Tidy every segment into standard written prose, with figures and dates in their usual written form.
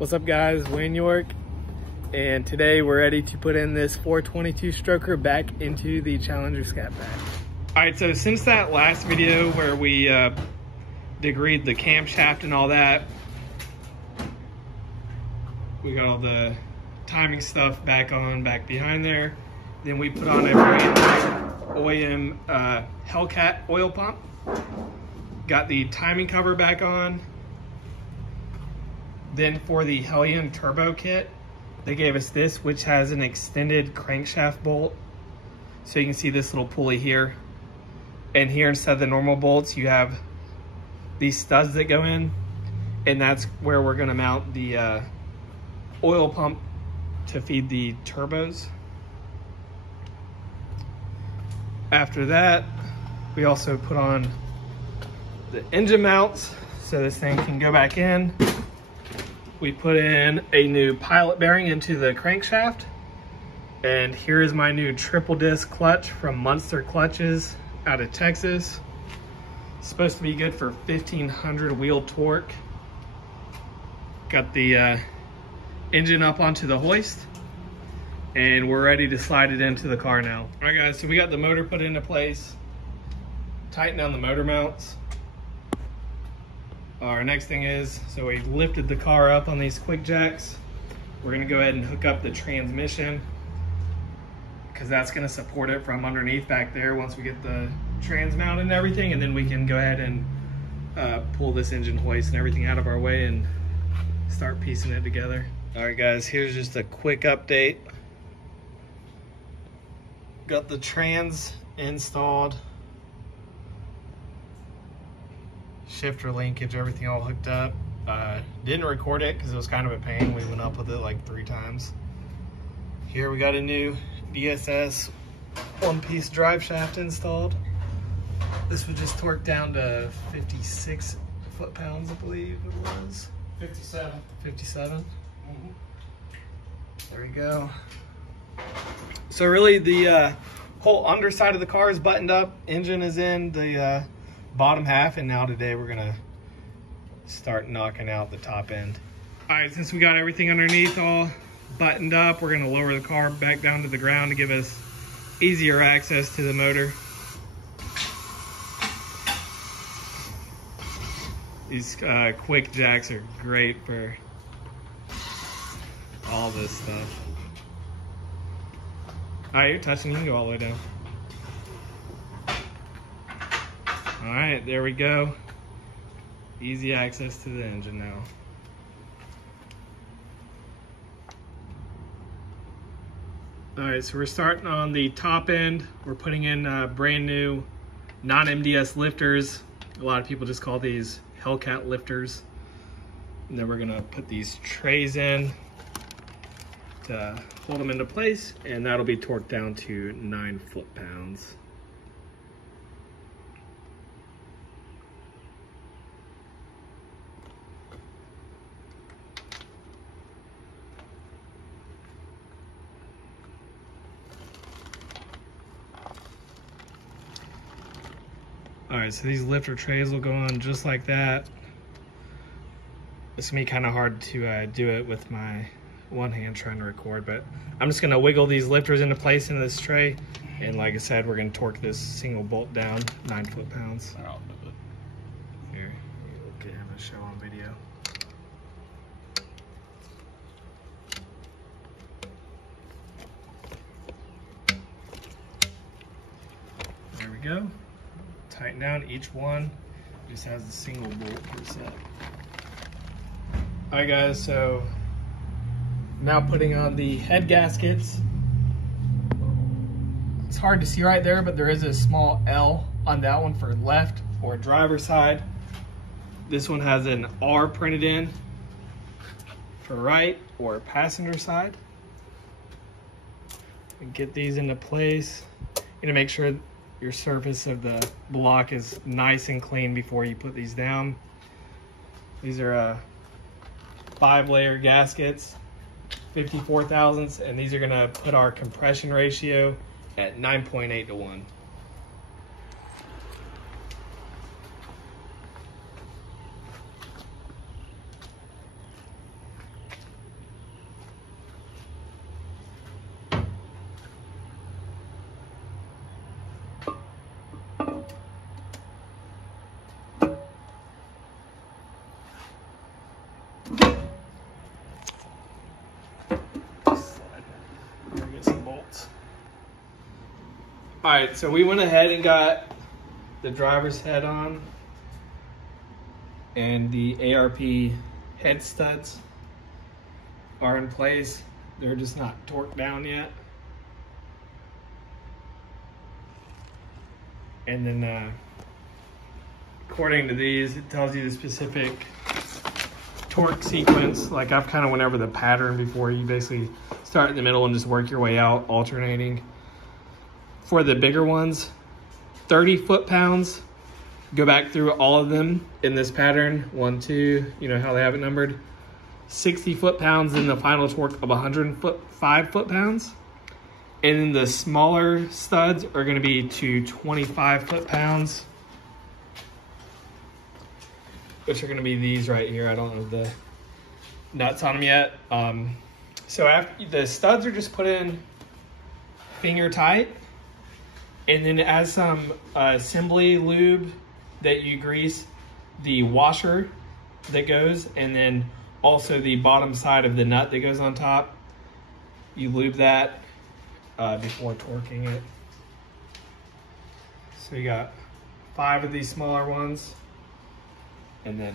What's up guys, Wayne York, and today we're ready to put in this 422 stroker back into the Challenger Scat Pack. Alright, so since that last video where we degreed the camshaft and all that, we got all the timing stuff back behind there. Then we put on a brand new OEM Hellcat oil pump. Got the timing cover back on. Then for the Hellion turbo kit, they gave us this, which has an extended crankshaft bolt. So you can see this little pulley here. And here, instead of the normal bolts, you have these studs that go in. And that's where we're gonna mount the oil pump to feed the turbos. After that, we also put on the engine mounts so this thing can go back in. We put in a new pilot bearing into the crankshaft. And here is my new triple disc clutch from Munster Clutches out of Texas. It's supposed to be good for 1500 wheel torque. Got the engine up onto the hoist. And we're ready to slide it into the car now. All right guys, so we got the motor put into place. Tighten down the motor mounts. Our next thing is, so we lifted the car up on these quick jacks. We're gonna go ahead and hook up the transmission because that's gonna support it from underneath back there once we get the trans mounted and everything, and then we can go ahead and pull this engine hoist and everything out of our way and start piecing it together. All right guys, here's just a quick update. Got the trans installed. Shifter linkage, everything all hooked up. Didn't record it because it was kind of a pain. We went up with it like 3 times. Here we got a new DSS one-piece drive shaft installed. This would just torque down to 56 foot-pounds, I believe it was. 57. 57? Mm-hmm. There we go. So really the whole underside of the car is buttoned up. Engine is in the bottom half, and now today we're gonna start knocking out the top end. All right, since we got everything underneath all buttoned up, we're gonna lower the car back down to the ground to give us easier access to the motor. These quick jacks are great for all this stuff. All right, you're touching, you can go all the way down. All right, there we go. Easy access to the engine now. All right, so we're starting on the top end. We're putting in brand new non-MDS lifters. A lot of people just call these Hellcat lifters. And then we're gonna put these trays in to hold them into place, and that'll be torqued down to 9 foot-pounds. All right, so these lifter trays will go on just like that. It's gonna be kind of hard to do it with my one hand trying to record, but I'm just gonna wiggle these lifters into place into this tray. And like I said, we're gonna torque this single bolt down 9 foot-pounds. I'll do it. Here, okay, I'm gonna show on video. There we go. Tighten down. Each one just has a single bolt per set. All right guys, so now putting on the head gaskets. It's hard to see right there, but there is a small L on that one for left or driver's side. This one has an R printed in for right or passenger side. And get these into place. You're gonna make sure your surface of the block is nice and clean before you put these down. These are 5-layer gaskets, 54 thousandths, and these are gonna put our compression ratio at 9.8 to 1. All right, so we went ahead and got the driver's head on and the ARP head studs are in place. They're just not torqued down yet. And then according to these, it tells you the specific torque sequence. Like I've kind of went over the pattern before. You basically start in the middle and just work your way out, alternating. For the bigger ones, 30 foot-pounds, go back through all of them in this pattern. 1, 2, you know how they have it numbered. 60 foot-pounds, and the final torque of 105 foot-pounds. And then the smaller studs are gonna be to 25 foot-pounds, which are gonna be these right here. I don't know the nuts on them yet. So after the studs are just put in finger tight, and then as some assembly lube that you grease the washer that goes, and then also the bottom side of the nut that goes on top. You lube that before torquing it. So you got 5 of these smaller ones, and then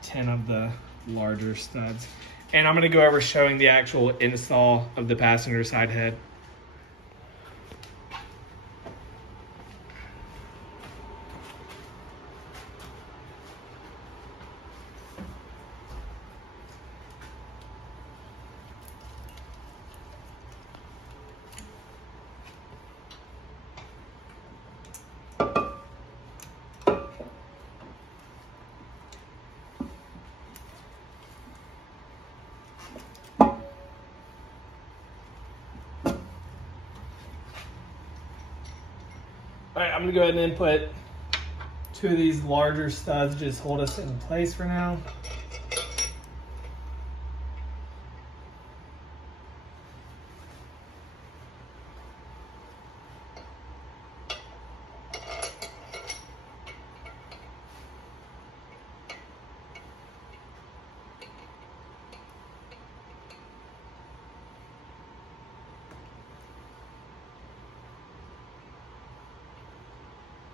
10 of the larger studs. And I'm gonna go over showing the actual install of the passenger side head. All right, I'm gonna go ahead and input 2 of these larger studs, just hold us in place for now.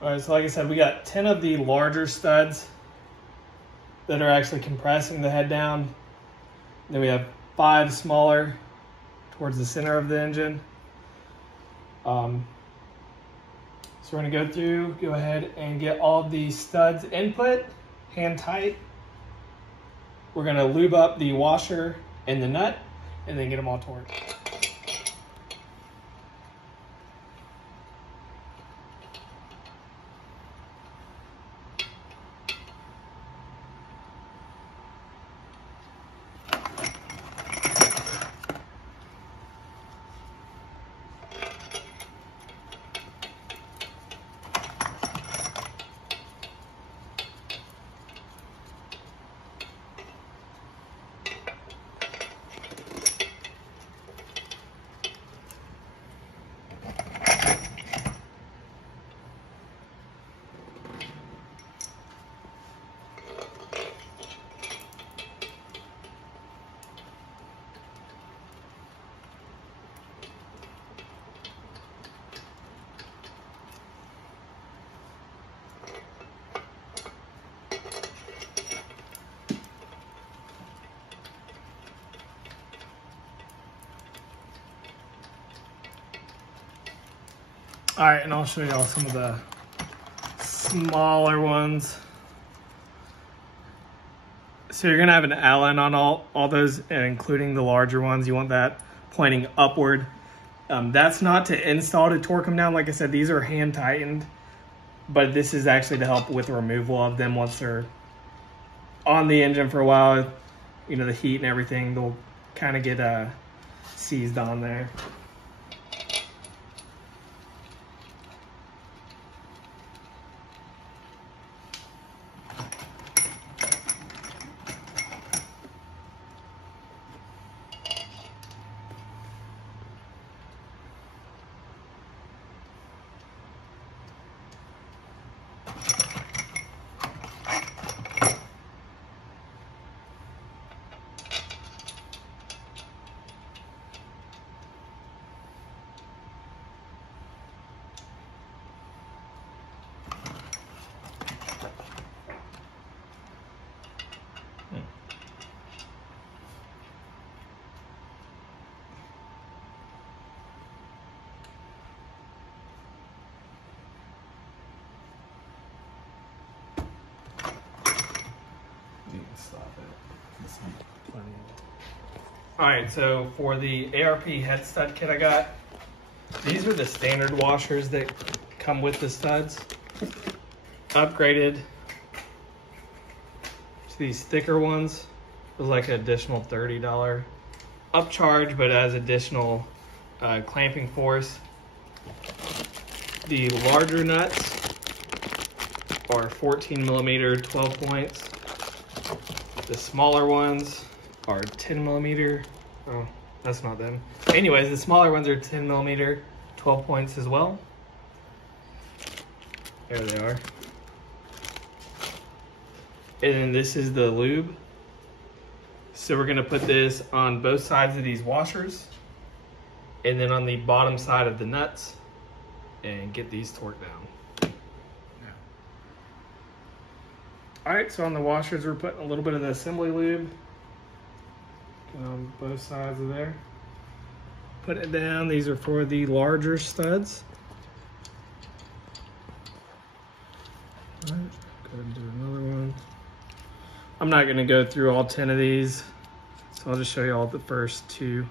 All right, so like I said, we got 10 of the larger studs that are actually compressing the head down. Then we have 5 smaller towards the center of the engine. So we're gonna go ahead and get all of the studs input, hand tight. We're gonna lube up the washer and the nut, and then get them all torqued. All right, and I'll show y'all some of the smaller ones. So you're gonna have an Allen on all those, and including the larger ones. You want that pointing upward. That's not to install to torque them down. Like I said, these are hand tightened, but this is actually to help with the removal of them once they're on the engine for a while. You know, the heat and everything, they'll kind of get seized on there. All right, so for the ARP head stud kit I got, these are the standard washers that come with the studs. Upgraded to these thicker ones. It was like an additional $30 upcharge, but as additional clamping force. The larger nuts are 14 millimeter, 12 points. The smaller ones are 10 millimeter. Oh, that's not them. Anyways, the smaller ones are 10 millimeter, 12 points as well. There they are. And then this is the lube. So we're gonna put this on both sides of these washers and then on the bottom side of the nuts and get these torqued down. All right, so on the washers, we're putting a little bit of the assembly lube on both sides of there. Put it down. These are for the larger studs. All right, go ahead and do another one. I'm not gonna go through all 10 of these, so I'll just show you all the first 2.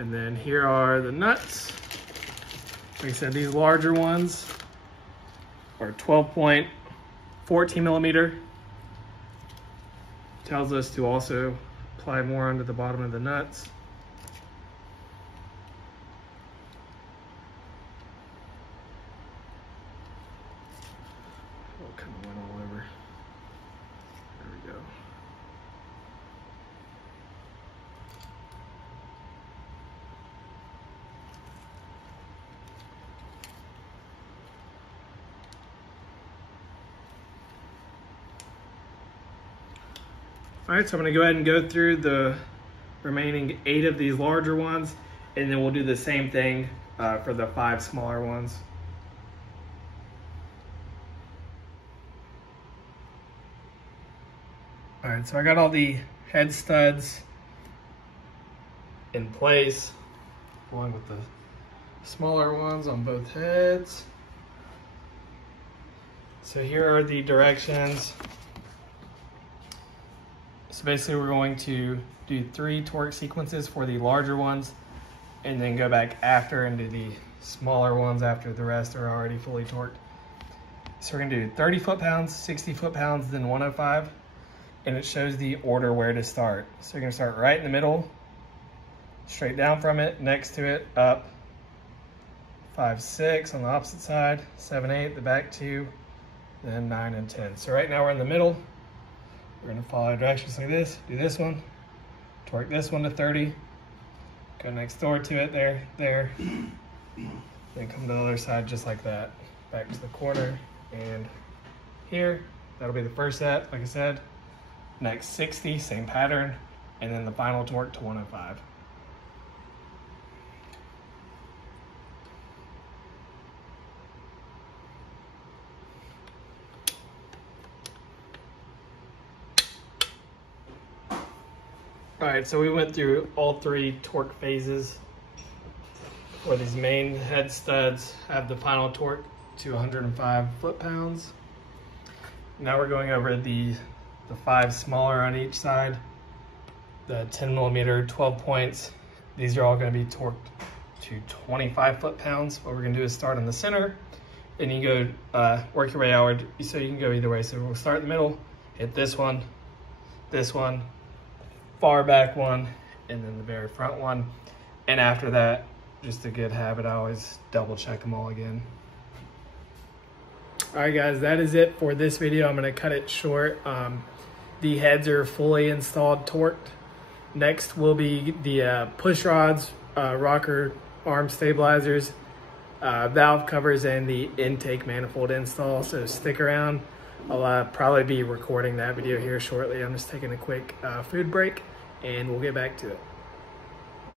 And then here are the nuts. Like I said, these larger ones are 12 point, 14 millimeter. Tells us to also apply more onto the bottom of the nuts. Oh, kind of went all over. There we go. All right, so I'm gonna go ahead and go through the remaining 8 of these larger ones, and then we'll do the same thing for the 5 smaller ones. All right, so I got all the head studs in place, along with the smaller ones on both heads. So here are the directions. So basically we're going to do 3 torque sequences for the larger ones and then go back after and do the smaller ones after the rest are already fully torqued. So we're gonna do 30 foot-pounds, 60 foot-pounds, then 105, and it shows the order where to start. So you're gonna start right in the middle, straight down from it, next to it, up, 5, 6 on the opposite side, 7, 8, the back 2, then 9 and 10. So right now we're in the middle. We're gonna follow directions like this, do this one, torque this one to 30, go next door to it, there, then come to the other side just like that. Back to the corner and here, that'll be the first set, like I said. Next 60, same pattern, and then the final torque to 105. All right, so we went through all 3 torque phases where these main head studs have the final torque to 105 foot-pounds. Now we're going over the 5 smaller on each side, the 10 millimeter, 12 points. These are all gonna be torqued to 25 foot-pounds. What we're gonna do is start in the center, and you go work your way outward, so you can go either way. So we'll start in the middle, hit this one, far back one, and then the very front one. And after that, just a good habit, I always double check them all again. All right guys, that is it for this video. I'm gonna cut it short. The heads are fully installed, torqued. Next will be the push rods, rocker arm stabilizers, valve covers, and the intake manifold install. So stick around. I'll probably be recording that video here shortly. I'm just taking a quick food break and we'll get back to it.